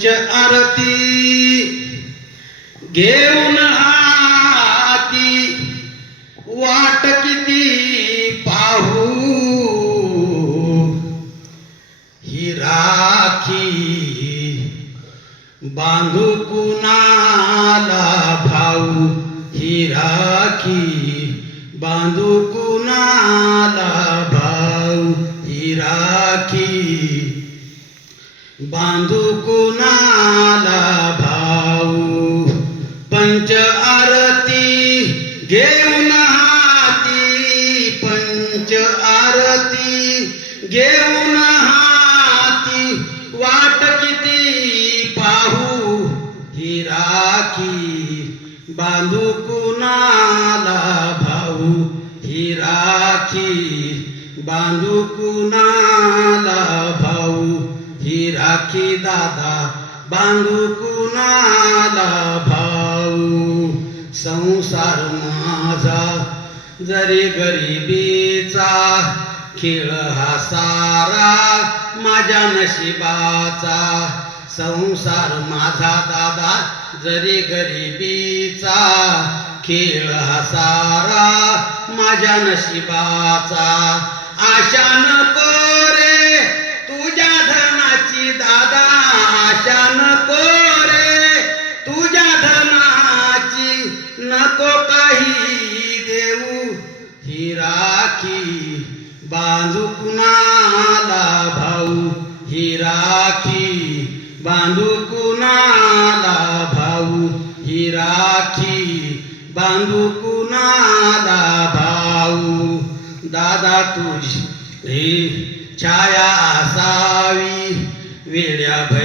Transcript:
पंच आरती, घेऊन हाती वाट किती पाहू. ही राखी बांधू कुणाला भाऊ? ही राखी बांधू कुणाला भाऊ? ही राखी बांधू कुणाला भाऊ पंच आरती घेऊन हाती पंच आरती घेऊन हाती वाट किती पाहू ही राखी बांधू भाऊ ही राखी बांधू राखी दादा बांधू कुणाला भाऊ? संसार माझा जरी गरिबीचा खेळ हा सारा माझ्या नशिबाचा. संसार माझा दादा जरी गरिबीचा खेळ हा सारा माझ्या नशिबाचा. आशा नको तुझ्या नको काही देऊ. ही राखी बांधू कुणाला भाऊ? ही राखी बांधू कुणाला भाऊ? ही राखी बांधू कुणाला भाऊ? दादा तुझी छाया असावी वेड्या